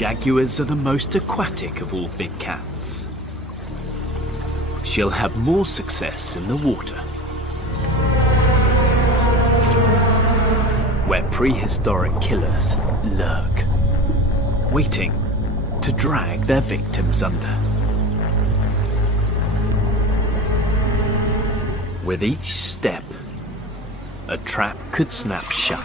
Jaguars are the most aquatic of all big cats. She'll have more success in the water, where prehistoric killers lurk, waiting to drag their victims under. With each step, a trap could snap shut.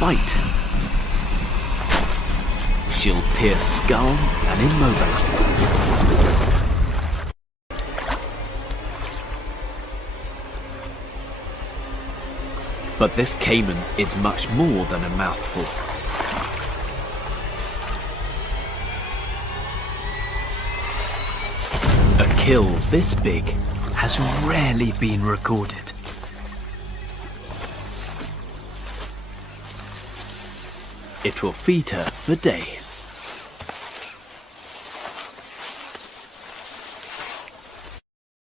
Bite. She'll pierce skull and immobilize. But this caiman is much more than a mouthful. A kill this big has rarely been recorded. It will feed her for days.